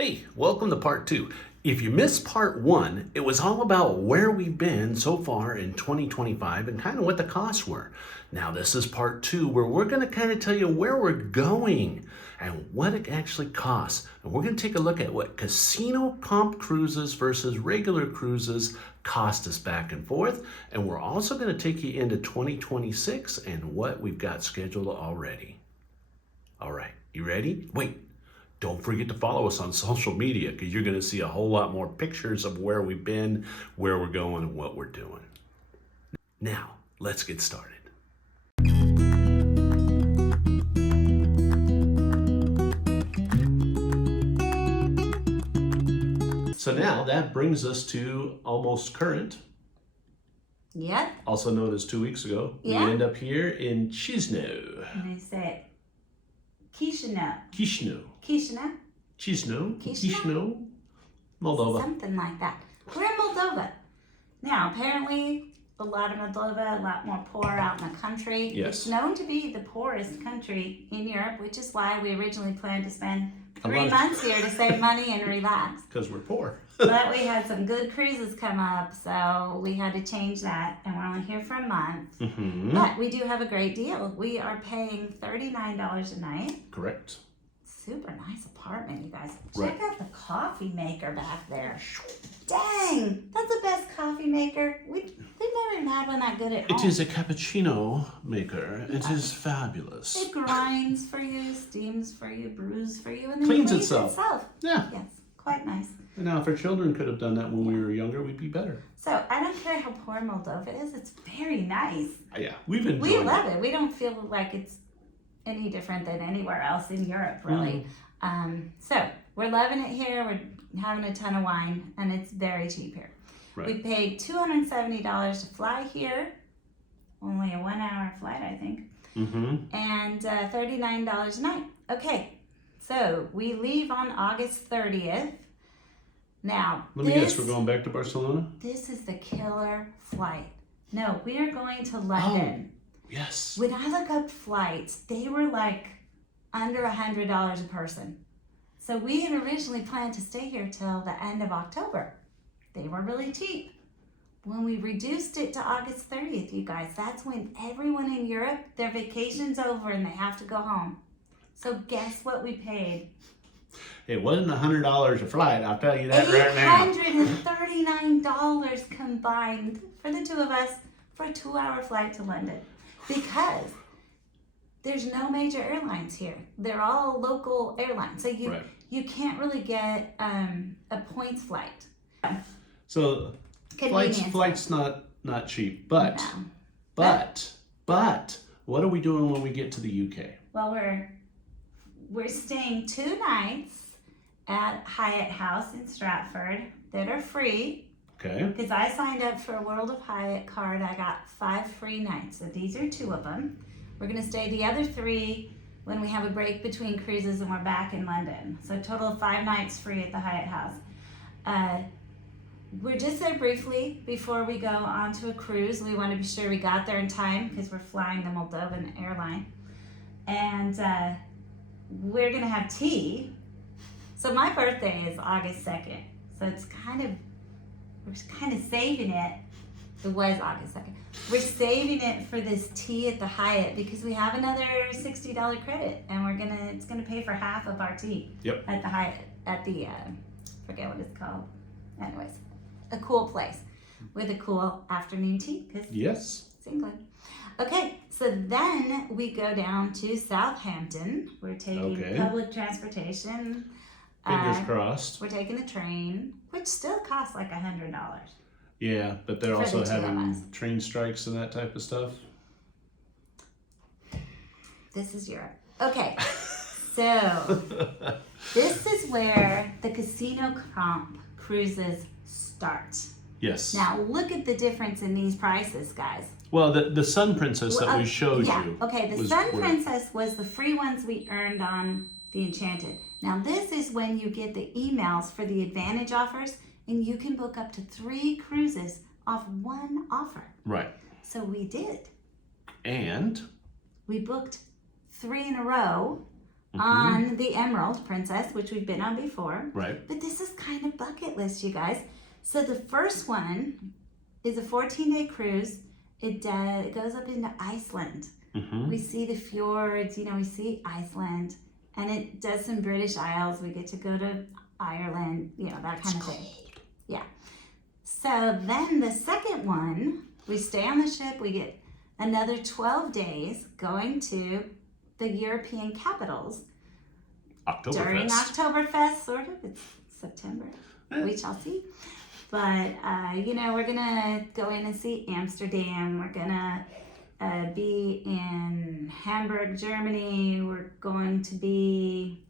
Hey, welcome to part two. If you missed part one, it was all about where we've been so far in 2025 and kind of what the costs were. Now, this is part two where we're going to kind of tell you where we're going and what it actually costs. And we're going to take a look at what casino comp cruises versus regular cruises cost us back and forth. And we're also going to take you into 2026 and what we've got scheduled already. All right, you ready? Wait. Don't forget to follow us on social media because you're going to see a whole lot more pictures of where we've been, where we're going, and what we're doing. Now, let's get started. So now that brings us to almost current, Yep. also known as 2 weeks ago. Yeah. We end up here in Chisinau. And they say Chisinau. Chisinau. Chisinau? Chisinau? Chisinau? Chisinau? Moldova. Something like that. We're in Moldova. Now, apparently, a lot of Moldova, a lot more poor out in the country. Yes. It's known to be the poorest country in Europe, which is why we originally planned to spend 3 months here to save money and relax. Because we're poor. But we had some good cruises come up, so we had to change that, and we're only here for a month. Mm-hmm. But we do have a great deal. We are paying $39 a night. Correct. Super nice apartment, you guys. Right. Check out the coffee maker back there. Dang, that's the best coffee maker. We've never even had one that good at home. It is a cappuccino maker. It is fabulous. It grinds for you, steams for you, brews for you, and then Cleans cleans itself. Yeah. Yes, quite nice. And now if our children could have done that when we were younger, we'd be better. So I don't care how poor Moldova is. It's very nice. Yeah, we've enjoyed We love it. We don't feel like it's any different than anywhere else in Europe, really. So we're loving it here. We're having a ton of wine, and it's very cheap here. Right. We paid $270 to fly here, only a 1 hour flight, I think, Mm-hmm. and $39 a night. Okay, so we leave on August 30th. Now, Let me guess, we're going back to Barcelona? this is the killer flight. No, we are going to London. Yes. When I look up flights, they were like under $100 a person. So we had originally planned to stay here till the end of October. They were really cheap. When we reduced it to August 30th, you guys, that's when everyone in Europe, their vacation's over and they have to go home. So guess what we paid? It wasn't $100 a flight, I'll tell you that right now. $839 combined for the two of us for a 2-hour flight to London. Because there's no major airlines here. They're all local airlines. So you can't really get a points flight. So flight's not cheap, but No. but what are we doing when we get to the UK? Well, we're staying 2 nights at Hyatt House in Stratford that are free. Okay. Because I signed up for a World of Hyatt card, I got 5 free nights. So these are 2 of them. We're gonna stay the other 3 when we have a break between cruises and we're back in London. So a total of 5 nights free at the Hyatt House. We're just there briefly before we go on to a cruise. We want to be sure we got there in time because we're flying the Moldovan airline. And we're gonna have tea. So my birthday is August 2nd. So it's we're kind of saving it. It was August 2nd. We're saving it for this tea at the Hyatt because we have another $60 credit, and it's gonna pay for half of our tea. Yep. At the Hyatt, at the forget what it's called. Anyways, a cool place with a cool afternoon tea because Yes. it's England. Okay, so then we go down to Southampton. We're taking public transportation. Fingers crossed. We're taking a train, which still costs like $100. Yeah, but they're For also the 2 of having us. train strikes and that type of stuff. This is Europe. Okay, so this is where the casino comp cruises start. Yes. Now look at the difference in these prices, guys. Well, the Sun Princess that we showed you. Okay, the Sun Princess was the free ones we earned on the Enchanted. Now this is when you get the emails for the Advantage offers, and you can book up to 3 cruises off 1 offer. Right. So we did. And We booked 3 in a row on the Emerald Princess, which we've been on before. Right. But this is kind of bucket list, you guys. So the first one is a 14-day cruise. It goes up into Iceland. We see the fjords, we see Iceland. And it does some British Isles. We get to go to Ireland, that kind of thing. Yeah. So then the second one, we stay on the ship. We get another 12 days going to the European capitals. During Oktoberfest, sort of. It's September. We shall see. But, we're going to go in and see Amsterdam. We're going to be in Hamburg, Germany. We're going to be,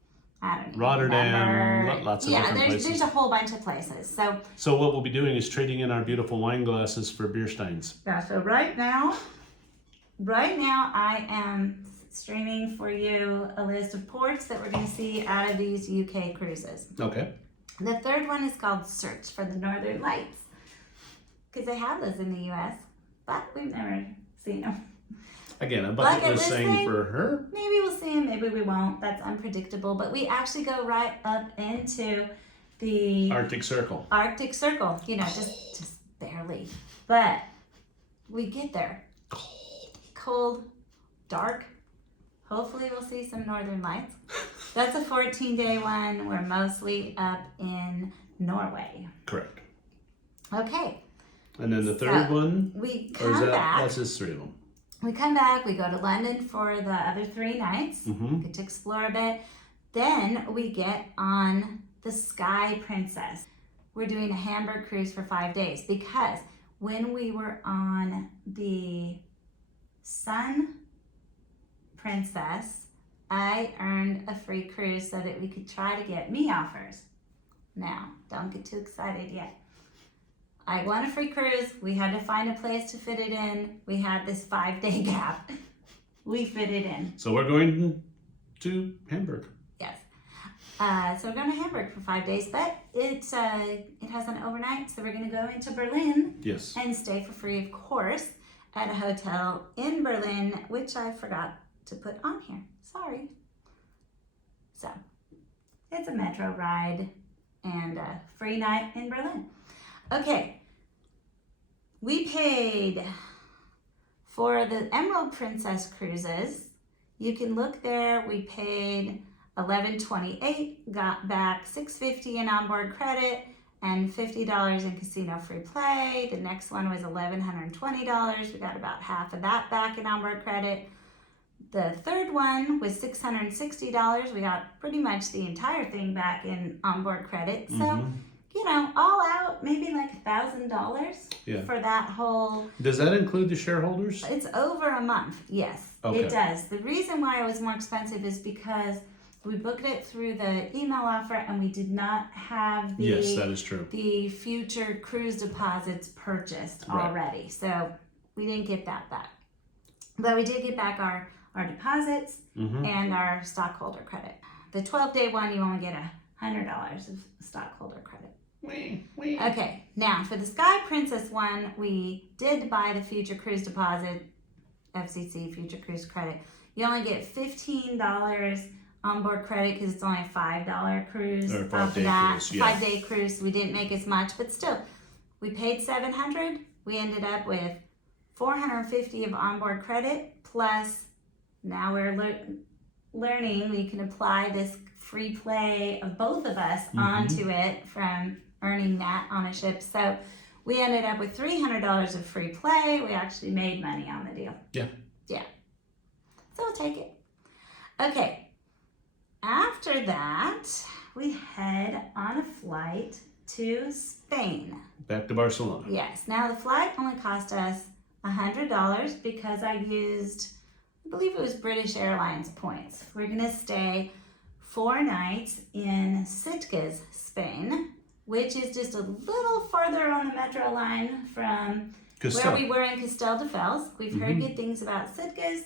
Rotterdam, lots of different places. There's a whole bunch of places. So what we'll be doing is trading in our beautiful wine glasses for beer steins. Yeah, so right now I am streaming for you a list of ports that we're going to see out of these UK cruises. Okay. The third one is called Search for the Northern Lights, because they have those in the US, but we've never seen them. Again, a bucket list thing for her. Maybe we'll see them, maybe we won't. That's unpredictable. But we actually go right up into the Arctic Circle. Just barely. But we get there. Cold, dark. Hopefully we'll see some northern lights. That's a 14-day one. We're mostly up in Norway. Correct. Okay. And then the third one? We come back. That's just 3 of them. We come back. We go to London for the other 3 nights. Get to explore a bit. Then we get on the Sky Princess. We're doing a Hamburg cruise for 5 days because when we were on the Sun Princess, I earned a free cruise so that we could try to get me offers. Now, don't get too excited yet. I won a free cruise. We had to find a place to fit it in. We had this 5-day gap. We fit it in. So we're going to Hamburg. Yes. So we're going to Hamburg for 5 days, but it has an overnight, so we're going to go into Berlin. Yes. And stay for free, of course, at a hotel in Berlin, which I forgot to put on here. Sorry. So, it's a metro ride and a free night in Berlin. Okay. We paid for the Emerald Princess cruises. You can look there. We paid $11.28, got back $6.50 in onboard credit and $50 in casino free play. The next one was $1,120. We got about half of that back in onboard credit. The third one was $660. We got pretty much the entire thing back in onboard credit. So, all out, maybe like $1,000 for that whole. Does that include the shareholders? It's over a month, yes. Okay. It does. The reason why it was more expensive is because we booked it through the email offer and we did not have the, yes, that is true, the future cruise deposits purchased already. So we didn't get that back. But we did get back our deposits and our stockholder credit. The 12-day one, you only get $100 of stockholder credit. Okay, now for the Sky Princess one, we did buy the future cruise deposit, FCC, future cruise credit. You only get $15 onboard credit because it's only a $5 cruise. Or a 5-day cruise, yeah. 5-day cruise. We didn't make as much, but still, we paid $700. We ended up with $450 of onboard credit plus. Now we're learning we can apply this free play of both of us onto it from earning that on a ship. So we ended up with $300 of free play. We actually made money on the deal. Yeah. Yeah. So we'll take it. Okay. After that, we head on a flight to Spain. Back to Barcelona. Yes. Now the flight only cost us $100 because I used, I believe it was British Airlines points. We're going to stay 4 nights in Sitges, Spain, which is just a little farther on the metro line from where we were in Castelldefels. We've heard good things about Sitges.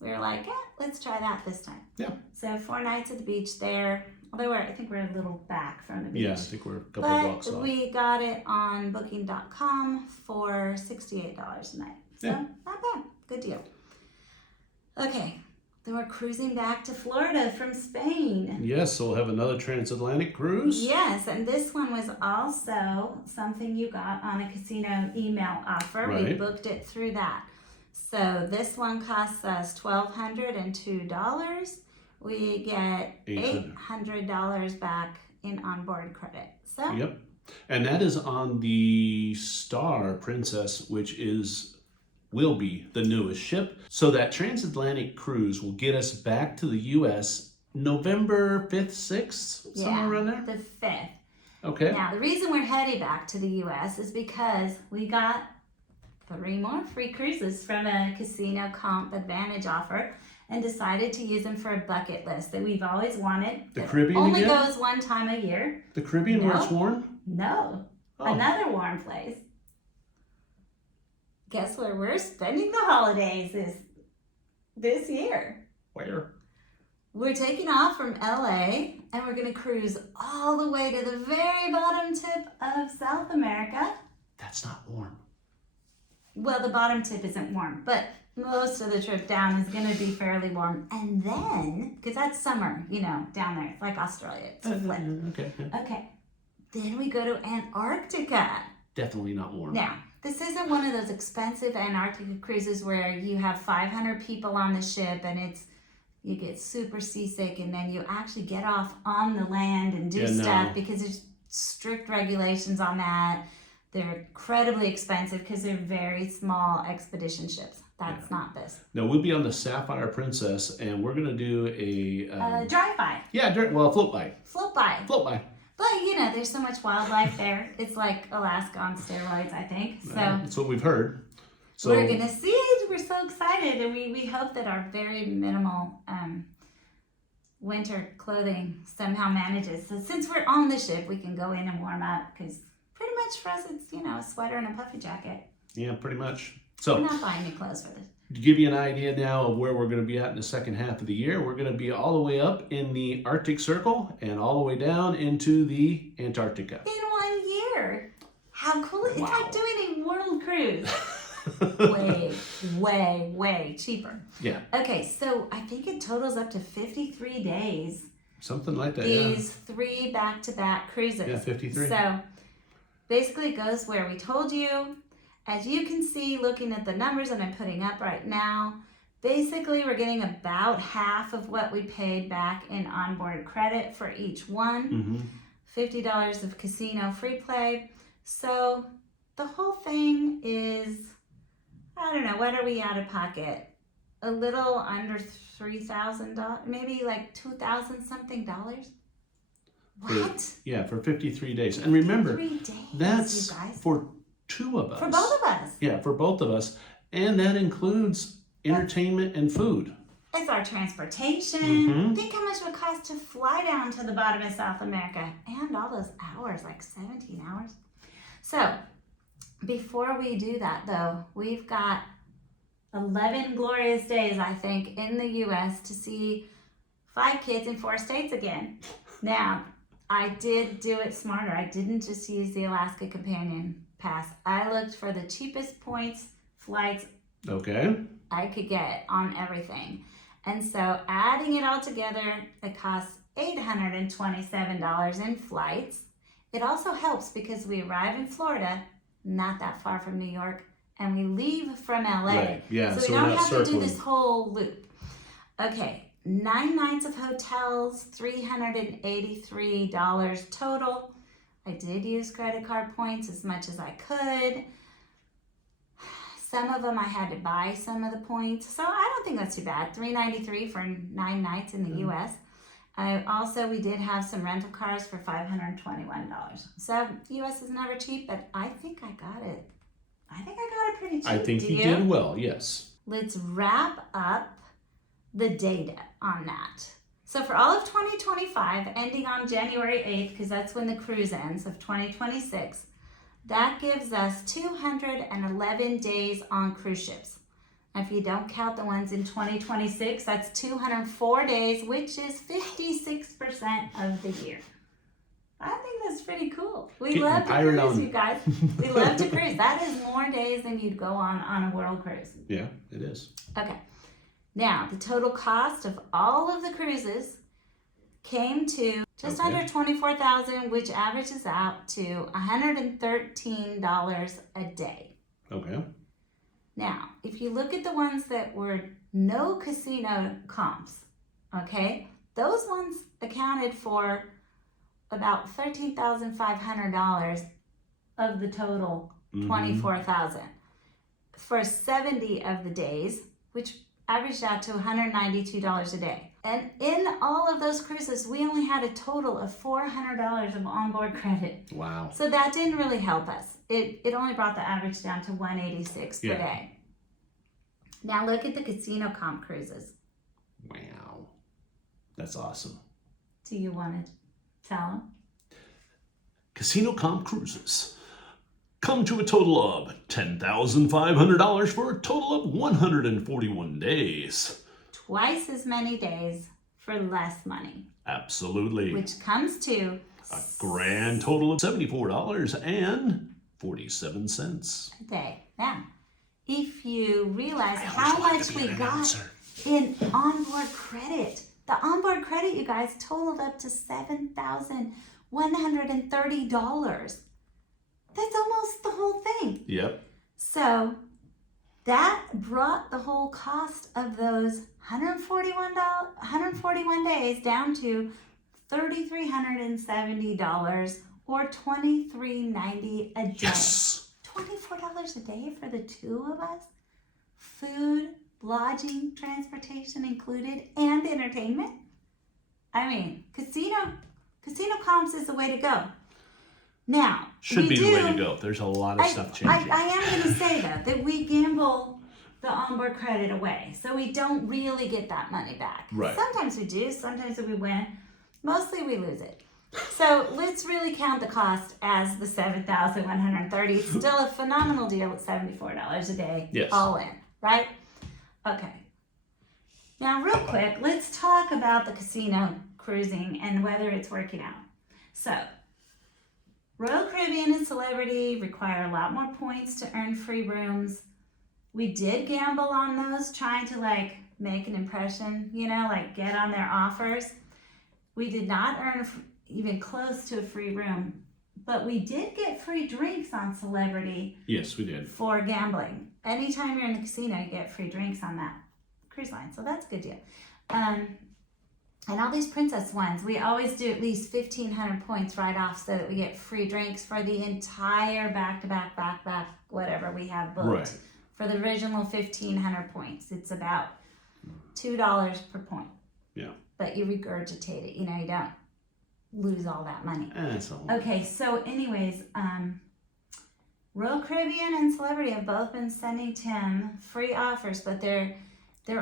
We were like, let's try that this time. Yeah. So 4 nights at the beach there. Although I think we're a little back from the beach. Yeah, I think we're a couple of blocks off. But we got it on booking.com for $68 a night. So not bad. Good deal. Okay. Then we're cruising back to Florida from Spain. Yes, so we'll have another transatlantic cruise. Yes, and this one was also something you got on a casino email offer. We Right. booked it through that. So this one costs us $1,202. We get $800 back in onboard credit. So Yep. And that is on the Star Princess, which will be the newest ship. So that transatlantic cruise will get us back to the U.S. November 5th, 6th, somewhere around there? the 5th. Okay. Now, the reason we're heading back to the U.S. is because we got 3 more free cruises from a Casino Comp Advantage offer and decided to use them for a bucket list that we've always wanted. The that Caribbean only again? goes one time a year. The Caribbean where it's No. warm? No, Oh. another warm place. Guess where we're spending the holidays this year? Where? We're taking off from LA and we're going to cruise all the way to the very bottom tip of South America. That's not warm. Well, the bottom tip isn't warm, but most of the trip down is going to be fairly warm. And then, because that's summer, down there, it's like Australia. It's a flip. Okay. Okay. Then we go to Antarctica. Definitely not warm. Now, this isn't one of those expensive Antarctica cruises where you have 500 people on the ship and you get super seasick and then you actually get off on the land and do stuff because there's strict regulations on that. They're incredibly expensive because they're very small expedition ships. That's not this. No, we'll be on the Sapphire Princess and we're going to do a... drive-by. Yeah, float by. Float by. Float by. But, there's so much wildlife there. It's like Alaska on steroids, I think. So That's what we've heard. So we're going to see it. We're so excited. And we hope that our very minimal winter clothing somehow manages. So since we're on the ship, we can go in and warm up because pretty much for us, it's, a sweater and a puffy jacket. Yeah, pretty much. We're So not buying new clothes for this. to give you an idea now of where we're going to be at in the second half of the year, we're going to be all the way up in the Arctic Circle and all the way down into the Antarctica. In 1 year. How cool. It's Wow. like doing a world cruise. way cheaper. Yeah, Okay, so I think it totals up to 53 days. something like that. These 3 back-to-back cruises. Yeah, 53. So basically it goes where we told you. As you can see, looking at the numbers that I'm putting up right now, basically we're getting about half of what we paid back in onboard credit for each one. $50 of casino free play. So the whole thing is, I don't know, what are we out of pocket? A little under $3,000, maybe like $2,000 something dollars. What? Yeah, for 53 days. And remember, 53 days, that's you guys. for 2 of us. For both of us. Yeah, for both of us. And that includes entertainment and food. It's our transportation. Mhm. Think how much it would cost to fly down to the bottom of South America. And all those hours, like 17 hours. So, before we do that though, we've got 11 glorious days, I think, in the U.S. to see 5 kids in 4 states again. Now, I did do it smarter. I didn't just use the Alaska Companion Pass. I looked for the cheapest flights Okay. I could get on everything. And so adding it all together, it costs $827 in flights. It also helps because we arrive in Florida, not that far from New York, and we leave from LA. Right. Yeah, So so we we're don't not have to do circling. this whole loop. Okay, 9 nights of hotels, $383 total. I did use credit card points as much as I could. Some of them I had to buy some of the points. So I don't think that's too bad. $393 for 9 nights in the US. We did have some rental cars for $521. So US is never cheap, but I think I got it. I think I got it pretty cheap. I think you did well, yes. Let's wrap up the data on that. So for all of 2025, ending on January 8th, because that's when the cruise ends, of 2026, that gives us 211 days on cruise ships. Now, if you don't count the ones in 2026, that's 204 days, which is 56% of the year. I think that's pretty cool. We Getting love to iron cruise, on. you guys. We love to cruise. That is more days than you'd go on a world cruise. Yeah, it is. Okay. Now, the total cost of all of the cruises came to just under $24,000, which averages out to $113 a day. Okay. Now, if you look at the ones that were no casino comps, okay, those ones accounted for about $13,500 of the total $24,000 for 70 of the days, which averaged out to $192 a day. And in all of those cruises, we only had a total of $400 of onboard credit. Wow. So that didn't really help us. It only brought the average down to $186 per day. Now look at the casino comp cruises. Wow. That's awesome. Do you want to tell them? Casino comp cruises come to a total of $10,500 for a total of 141 days. Twice as many days for less money. Absolutely. Which comes to a grand total of $74.47 a day. Now, if you realize how much we got in onboard credit, the onboard credit, you guys, totaled up to $7,130. That's almost the whole thing. Yep. So that brought the whole cost of those 141 days down to $3,370 or $23.90 a day. Yes. $24 a day for the two of us? Food, lodging, transportation included, and entertainment? I mean, casino comps is the way to go. Now, should be the way to go. There's a lot of stuff changing. I am going to say, though, that we gamble the onboard credit away. So we don't really get that money back. Right. Sometimes we do. Sometimes we win. Mostly we lose it. So let's really count the cost as the $7,130. It's still a phenomenal deal at $74 a day. Yes. All in, right? Okay. Now, real quick, let's talk about the casino cruising and whether it's working out. So, Royal Caribbean and Celebrity require a lot more points to earn free rooms. We did gamble on those, trying to make an impression, get on their offers. We did not earn even close to a free room, but we did get free drinks on Celebrity. Yes, we did. For gambling. Anytime you're in the casino, you get free drinks on that cruise line, so that's a good deal. And all these princess ones, we always do at least 1,500 points right off so that we get free drinks for the entire back-to-back, whatever we have booked. Right. For the original 1,500 points, it's about $2 per point. Yeah. But you regurgitate it, you don't lose all that money. That's all. Okay, so anyways, Royal Caribbean and Celebrity have both been sending Tim free offers, but they're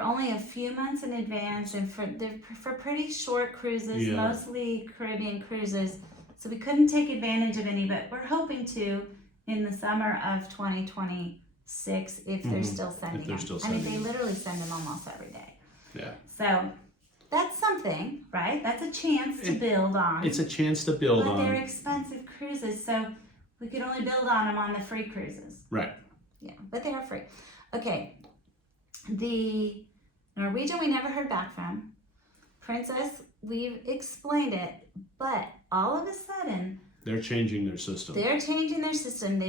only a few months in advance, and they're for pretty short cruises, mostly Caribbean cruises. So we couldn't take advantage of any, but we're hoping to in the summer of 2026 if they're still sending them. I mean, they literally send them almost every day. Yeah. So that's something, right? That's a chance to build on. It's a chance to build on. But they're expensive cruises, so we could only build on them on the free cruises. Right. Yeah, but they are free. Okay. The Norwegian we never heard back from. Princess, we've explained it, but all of a sudden they're changing their system. They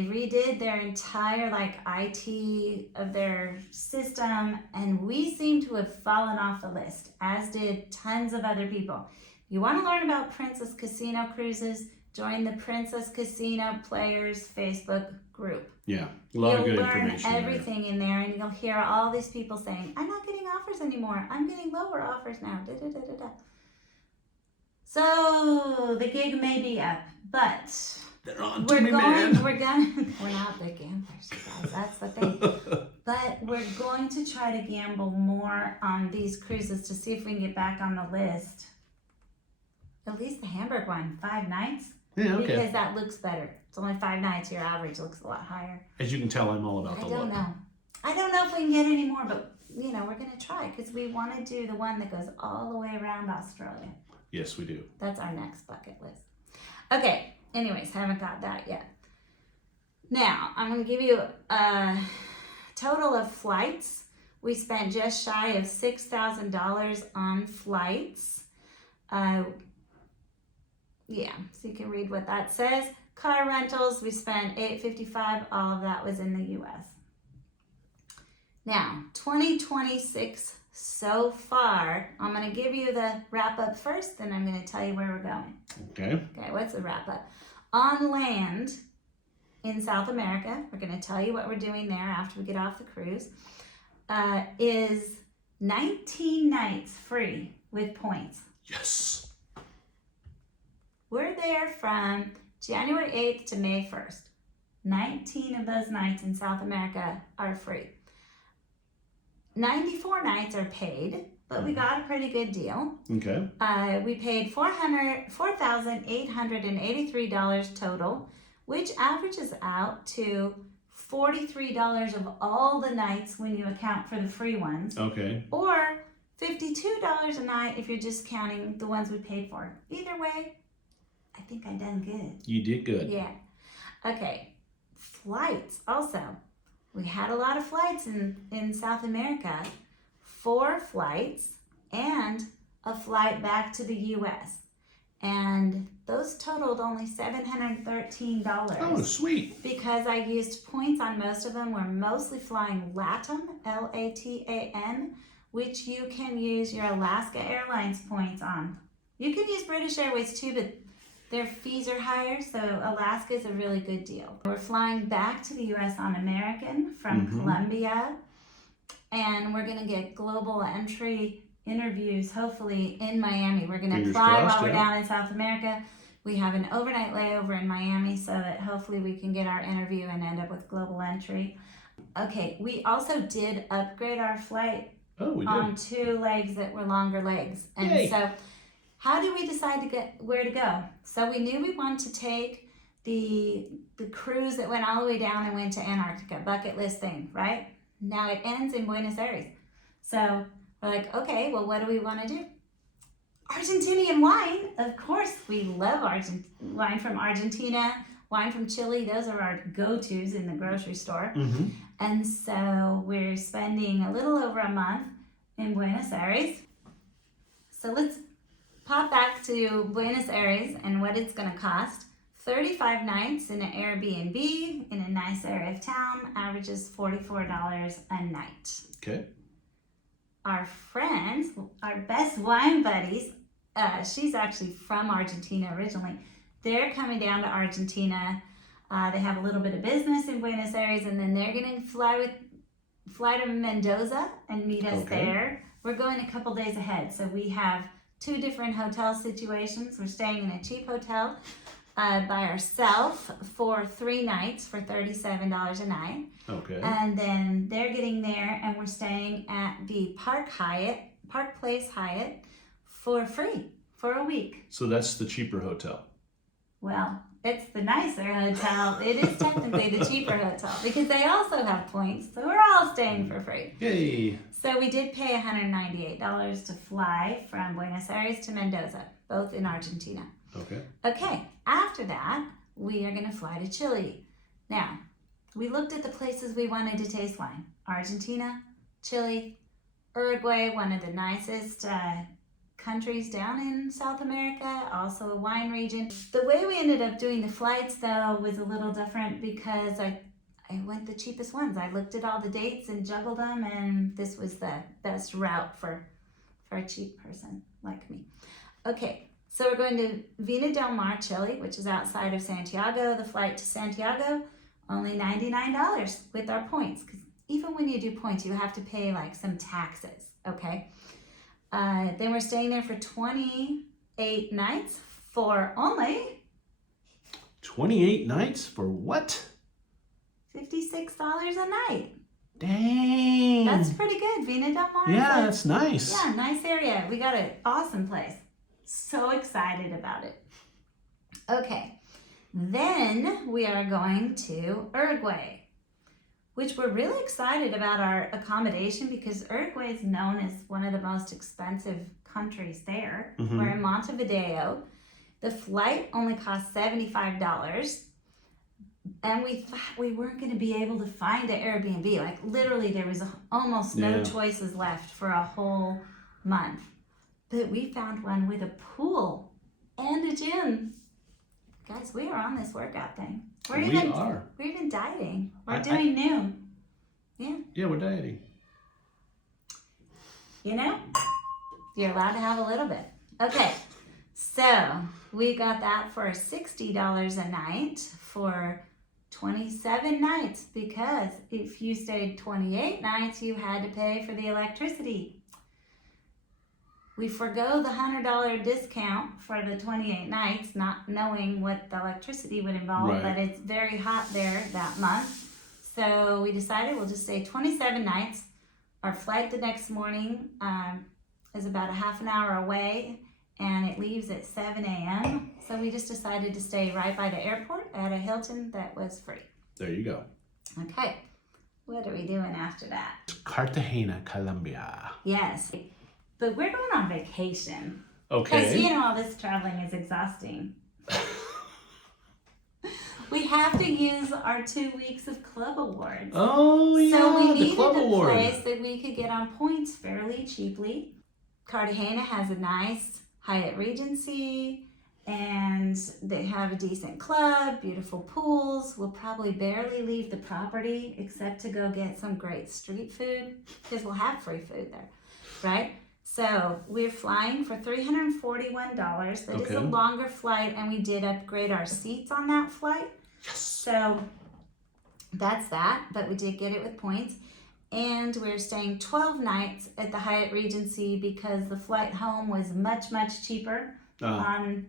redid their entire IT of their system, and we seem to have fallen off the list, as did tons of other people. You want to learn about Princess Casino cruises? Join the Princess Casino Players Facebook group. Yeah, a lot of good information. You'll learn everything in there, and you'll hear all these people saying, I'm not getting offers anymore. I'm getting lower offers now. Da, da, da, da, da. So the gig may be up, but they're on to me, man. we're not the gamblers, you guys. That's the thing. But we're going to try to gamble more on these cruises to see if we can get back on the list. At least the Hamburg one, 5 nights. Yeah, okay. Because that looks better. It's only 5 nights. Your average looks a lot higher. As you can tell, I'm all about the look. I don't know if we can get any more, but we're going to try because we want to do the one that goes all the way around Australia. Yes, we do. That's our next bucket list. Okay. Anyways, haven't got that yet. Now, I'm going to give you a total of flights We spent just shy of $6,000 on flights. Yeah, so you can read what that says. Car rentals, we spent $855. All of that was in the U.S. Now, 2026 so far, I'm going to give you the wrap up first, then I'm going to tell you where we're going. Okay. Okay, what's the wrap up? On land in South America, we're going to tell you what we're doing there after we get off the cruise, is 19 nights free with points. Yes. We're there from January 8th to May 1st. 19 of those nights in South America are free. 94 nights are paid, but we got a pretty good deal. Okay. We paid $4,883 total, which averages out to $43 of all the nights when you account for the free ones. Okay. Or $52 a night if you're just counting the ones we paid for. Either way, I think I done good. You did good. Yeah. Okay. Flights also. We had a lot of flights in South America. 4 flights and a flight back to the U.S. And those totaled only $713. Oh, sweet. Because I used points on most of them. We're mostly flying LATAM, L-A-T-A-M, which you can use your Alaska Airlines points on. You can use British Airways too, but their fees are higher, so Alaska is a really good deal. We're flying back to the U.S. on American from Colombia, and we're going to get global entry interviews, hopefully in Miami. We're going to Fingers fly crossed, while we're yeah. down in South America. We have an overnight layover in Miami so that hopefully we can get our interview and end up with global entry. Okay, we also did upgrade our flight Oh, we did. on 2 legs that were longer legs. And Yay. so how did we decide to get where to go? So we knew we wanted to take the cruise that went all the way down and went to Antarctica, bucket list thing, right? Now it ends in Buenos Aires. So we're like, okay, well, what do we want to do? Argentinian wine, of course. We love wine from Argentina, wine from Chile. Those are our go-tos in the grocery store. And so we're spending a little over a month in Buenos Aires. So let's pop back to Buenos Aires and what it's going to cost. 35 nights in an Airbnb in a nice area of town averages $44 a night. Okay. Our friends, our best wine buddies, she's actually from Argentina originally. They're coming down to Argentina. They have a little bit of business in Buenos Aires, and then they're going to fly to Mendoza and meet us there. We're going a couple days ahead, so we have 2 different hotel situations. We're staying in a cheap hotel by ourselves for 3 nights for $37 a night. Okay. And then they're getting there, and we're staying at the Park Place Hyatt for free for a week. So that's the cheaper hotel. Well, it's the nicer hotel. It is technically the cheaper hotel because they also have points, so we're all staying for free. Yay. So we did pay $198 to fly from Buenos Aires to Mendoza, both in Argentina. Okay. Okay, after that, we are going to fly to Chile. Now, we looked at the places we wanted to taste wine. Argentina, Chile, Uruguay, one of the nicest countries down in South America, also a wine region. The way we ended up doing the flights, though, was a little different because I went the cheapest ones. I looked at all the dates and juggled them, and this was the best route for a cheap person like me. Okay. So we're going to Vina del Mar, Chile, which is outside of Santiago. The flight to Santiago, only $99 with our points. Because even when you do points, you have to pay like some taxes, okay? Then we're staying there for 28 nights for only 28 nights for what? $56 a night. Dang. That's pretty good. Vina del Mar. Yeah, that's nice. Yeah, nice area. We got an awesome place. So excited about it. Okay, then we are going to Uruguay, which we're really excited about our accommodation because Uruguay is known as one of the most expensive countries there. We're in Montevideo. The flight only costs $75, And we thought we weren't going to be able to find an Airbnb. Like literally there was almost no choices left for a whole month. But we found one with a pool and a gym. Guys, we are on this workout thing. We're even dieting. We're doing new. Yeah. Yeah, we're dieting. You know, you're allowed to have a little bit. Okay, so we got that for $60 a night for 27 nights, because if you stayed 28 nights, you had to pay for the electricity. We forgo the $100 discount for the 28 nights, not knowing what the electricity would involve, Right. but it's very hot there that month. So we decided we'll just stay 27 nights. Our flight the next morning is about a half an hour away, and it leaves at 7 a.m. So we just decided to stay right by the airport at a Hilton that was free. There you go. Okay, what are we doing after that? Cartagena, Colombia. Yes, but we're going on vacation. Okay. Because, you know, all this traveling is exhausting. We have to use our 2 weeks of club awards. Oh, yeah, so we the needed club a award. place that we could get on points fairly cheaply. Cartagena has a nice Hyatt Regency, and they have a decent club, beautiful pools. We'll probably barely leave the property except to go get some great street food, because we'll have free food there, right? So we're flying for $341. That is a longer flight, and we did upgrade our seats on that flight. Yes. So that's that, but we did get it with points. And we're staying 12 nights at the Hyatt Regency because the flight home was much, much cheaper on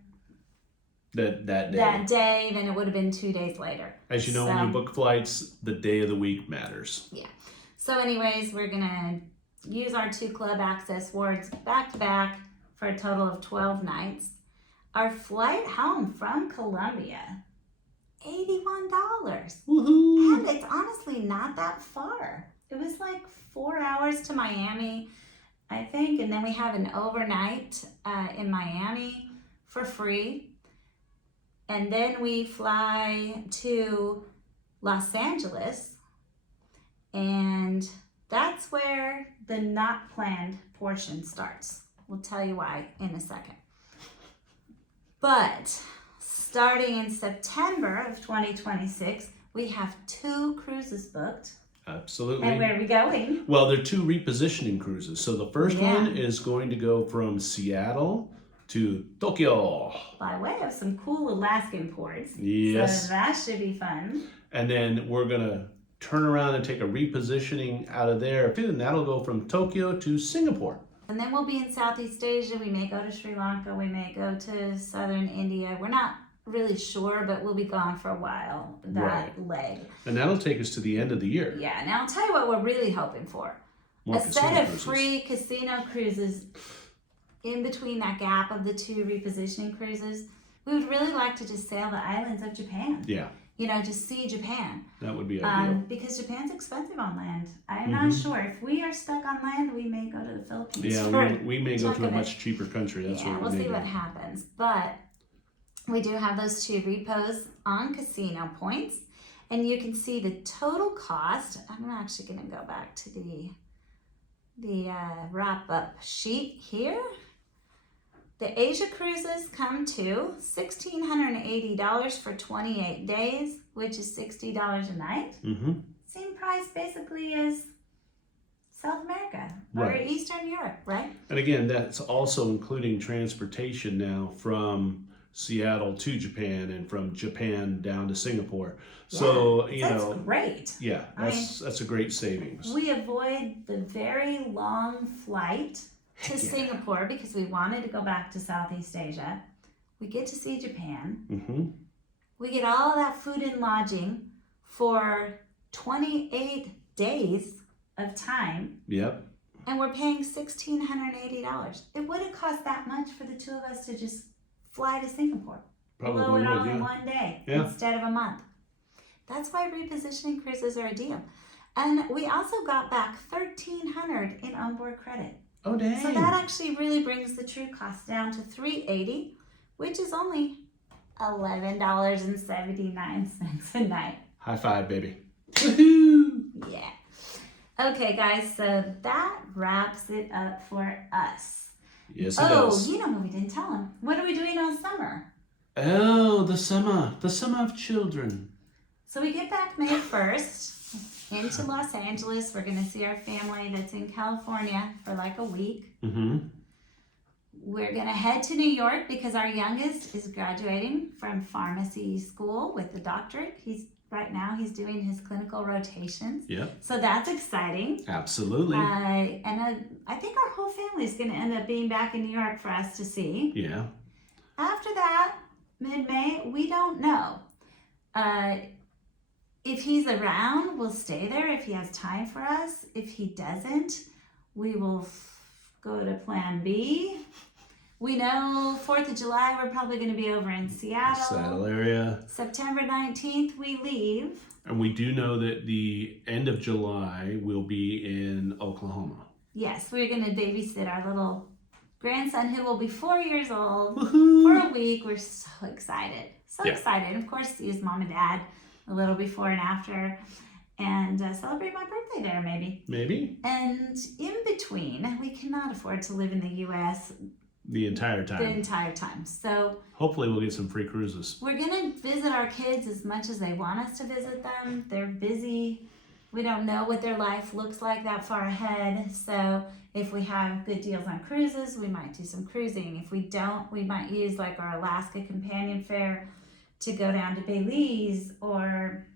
that day. That day than it would have been 2 days later. As you know, when you book flights, the day of the week matters. Yeah. So anyways, we're going to use our 2 club access wards back to back for a total of 12 nights. Our flight home from Colombia, $81. Woohoo! And it's honestly not that far. It was like 4 hours to Miami, I think. And then we have an overnight in Miami for free. And then we fly to Los Angeles. And that's where the not planned portion starts. We'll tell you why in a second. But starting in September of 2026, we have 2 cruises booked. Absolutely. And where are we going? Well, they're 2 repositioning cruises. So the first one is going to go from Seattle to Tokyo. By way of some cool Alaskan ports. Yes. So that should be fun. And then we're going to turn around and take a repositioning out of there. And that'll go from Tokyo to Singapore. And then we'll be in Southeast Asia. We may go to Sri Lanka. We may go to southern India. We're not really sure, but we'll be gone for a while, that leg. And that'll take us to the end of the year. Yeah, now I'll tell you what we're really hoping for. More a set of cruises. free casino cruises in between that gap of the 2 repositioning cruises. We would really like to just sail the islands of Japan. Yeah. You know, just see Japan. That would be ideal. Because Japan's expensive on land. I'm not sure. If we are stuck on land, we may go to the Philippines. Yeah, we may go to a much cheaper country. That's what we'll see what happens. But we do have those 2 repos on casino points. And you can see the total cost. I'm actually going to go back to the wrap-up sheet here. The Asia cruises come to $1,680 for 28 days, which is $60 a night. Mm-hmm. Same price basically as South America or Eastern Europe, right? And again, that's also including transportation now from Seattle to Japan and from Japan down to Singapore. So, that's great. Yeah, that's a great savings. We avoid the very long flight to Singapore because we wanted to go back to Southeast Asia. We get to see Japan. Mm-hmm. We get all that food and lodging for 28 days of time. Yep. And we're paying $1,680. It wouldn't cost that much for the 2 of us to just fly to Singapore. Probably blow it all would, in one day instead of a month. That's why repositioning cruises are a deal. And we also got back $1,300 in onboard credit. Oh, dang. So that actually really brings the true cost down to $380, which is only $11.79 a night. High five, baby. Woohoo! Yeah. Okay, guys, so that wraps it up for us. Yes, it does. You know what we didn't tell them. What are we doing all summer? Oh, the summer of children. So we get back May 1st into Los Angeles. We're going to see our family that's in California for like a week. Mm-hmm. We're going to head to New York because our youngest is graduating from pharmacy school with the doctorate. Right now he's doing his clinical rotations. Yeah. So that's exciting. Absolutely. I think our whole family is going to end up being back in New York for us to see. Yeah. After that, mid-May, we don't know. If he's around, we'll stay there if he has time for us. If he doesn't, we will go to plan B. We know 4th of July, we're probably going to be over in Seattle area. September 19th, we leave. And we do know that the end of July will be in Oklahoma. Yes, we're going to babysit our little grandson who will be 4 years old. Woohoo! For a week. We're so excited. So Yeah. excited. Of course, see his mom and dad a little before and after. And celebrate my birthday there, maybe. Maybe. And in between, we cannot afford to live in the U.S. The entire the time. entire time. So Hopefully we'll get some free cruises. we're going to visit our kids as much as they want us to visit them. They're busy. We don't know what their life looks like that far ahead. So if we have good deals on cruises, we might do some cruising. If we don't, we might use like our Alaska companion fare to go down to Belize or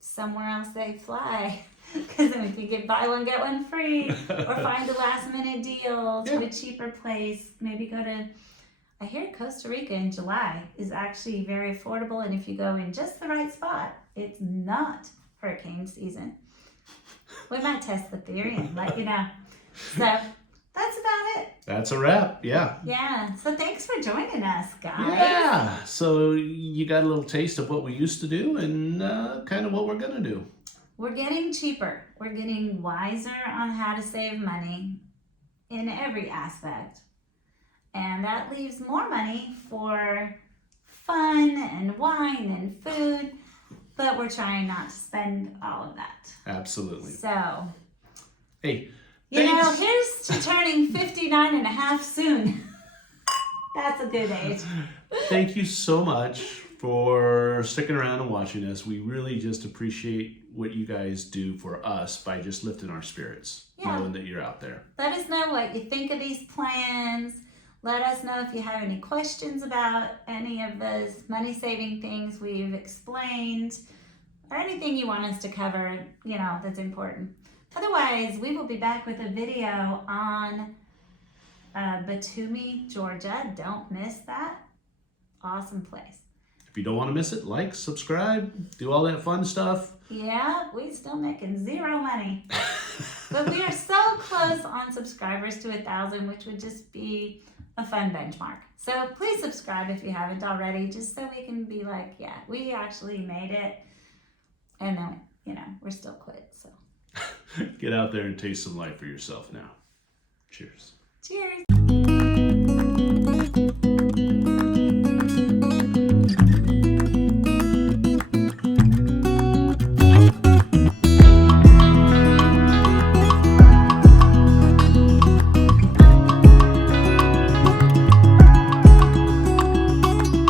somewhere else they fly. Because then we can get buy one, get one free. Or find a last minute deal to a cheaper place. Maybe go to, I hear Costa Rica in July is actually very affordable. And if you go in just the right spot, it's not hurricane season. We might test the theory and let you know. So that's about it. That's a wrap. Yeah. Yeah. So thanks for joining us, guys. Yeah. So you got a little taste of what we used to do and kind of what we're going to do. We're getting cheaper. We're getting wiser on how to save money in every aspect. And that leaves more money for fun and wine and food. But we're trying not to spend all of that. Absolutely. So, Hey, you know, thanks. here's to turning 59 and a half soon. That's a good age. Thank you so much for sticking around and watching us. We really just appreciate what you guys do for us by just lifting our spirits, knowing that you're out there. Let us know what you think of these plans. Let us know if you have any questions about any of those money-saving things we've explained or anything you want us to cover, you know, that's important. Otherwise, we will be back with a video on Batumi, Georgia. Don't miss that. Awesome place. If you don't want to miss it, like, subscribe, do all that fun stuff. Yeah, we're still making zero money. But we are so close on subscribers to 1,000, which would just be a fun benchmark. So please subscribe if you haven't already, just so we can be like, yeah, we actually made it. And then, you know, we're still quit, so. Get out there and taste some life for yourself now. Cheers. Cheers.